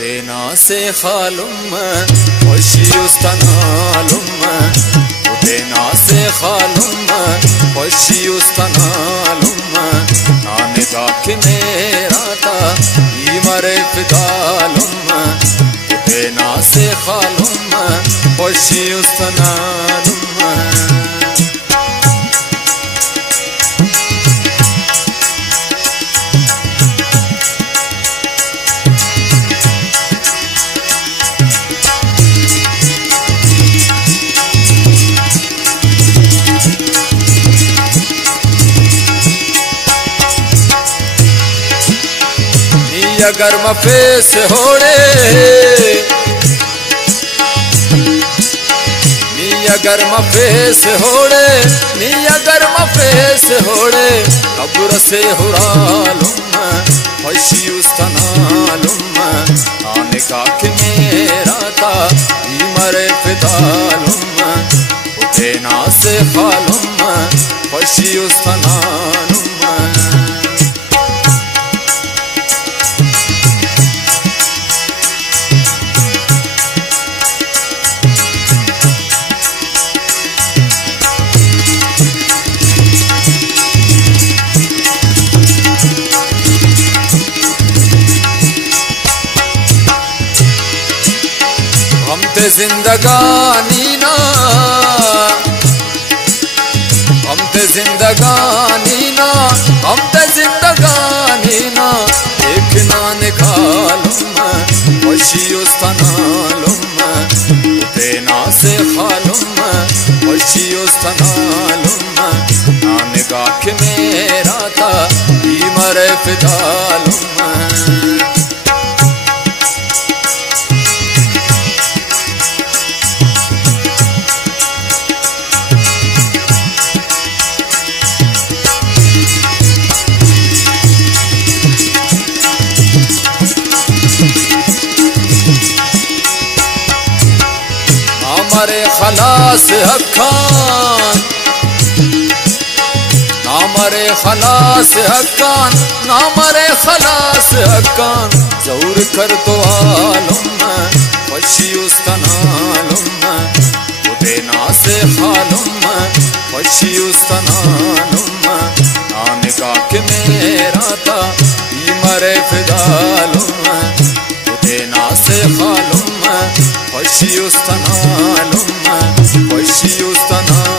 Udena se khalum hoshi ustanalum Udena se khalum hoshi ustanalum Nane gaki mera ta imare fidalum Udena se khalum hoshi ustanalum अगर मफेस होड़े नी अगर मफेस होड़े नी अगर मफेस होड़े कब्र से हुरालुम होशी उस्तनालुम आने का कि मेरा था मरे फिदालुम उठेना से खालुम होशी उस्तनालुम हम ते जिंदगानी ना हम ते जिंदगानी ना हम ते जिंदगानी ना एक ना निकालूं होशी उस्तनालुम उठेना से खालूं होशी उस्तनालुम नाने का कि मेरा था मरे फिदालुम हमारे खलास हक्कान हमारे खलास हक्कान हमारे खलास हक्कान जरूर कर तो आलुम होशी उस्तनालुम उठेना से खालुम होशी उस्तनालुम आने का कि मेरा था मरे फिदालुम उठेना से खालुम होशी उस्तनालुम होशी उस्तनालुम